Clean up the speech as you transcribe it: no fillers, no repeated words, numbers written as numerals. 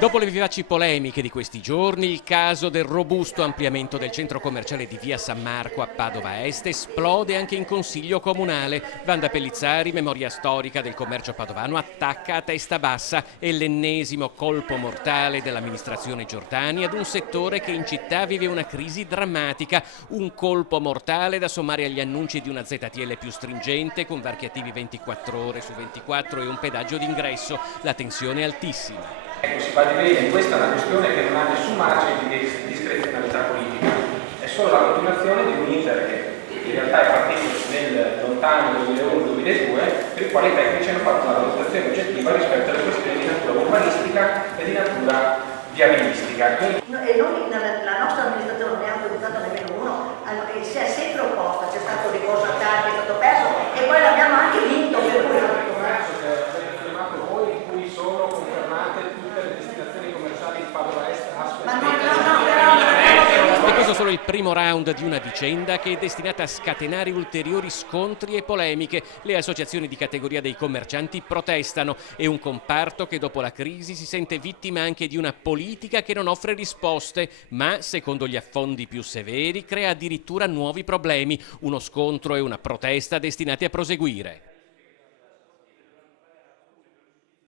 Dopo le vivaci polemiche di questi giorni, il caso del robusto ampliamento del centro commerciale di via San Marco a Padova Est esplode anche in Consiglio Comunale. Wanda Pellizzari, memoria storica del commercio padovano, attacca a testa bassa. È l'ennesimo colpo mortale dell'amministrazione Giordani ad un settore che in città vive una crisi drammatica. Un colpo mortale da sommare agli annunci di una ZTL più stringente, con varchi attivi 24 ore su 24 e un pedaggio d'ingresso. La tensione è altissima. Ecco, si badi bene, questa è una questione che non ha nessun margine di discrezionalità politica, è solo la continuazione di un iter che in realtà è partito nel lontano 2001-2002, per il quale i tecnici hanno fatto una valutazione oggettiva rispetto alle questioni di natura urbanistica e di natura viabilistica. E noi, la nostra amministrazione non ne ha autorizzato nemmeno uno, si è sempre opposta, c'è stato ricorso a cariche, è stato perso e poi l'abbiamo anche vinto. Per cui E questo è solo il primo round di una vicenda che è destinata a scatenare ulteriori scontri e polemiche. Le associazioni di categoria dei commercianti protestano. È un comparto che dopo la crisi si sente vittima anche di una politica che non offre risposte, ma secondo gli affondi più severi crea addirittura nuovi problemi. Uno scontro e una protesta destinati a proseguire.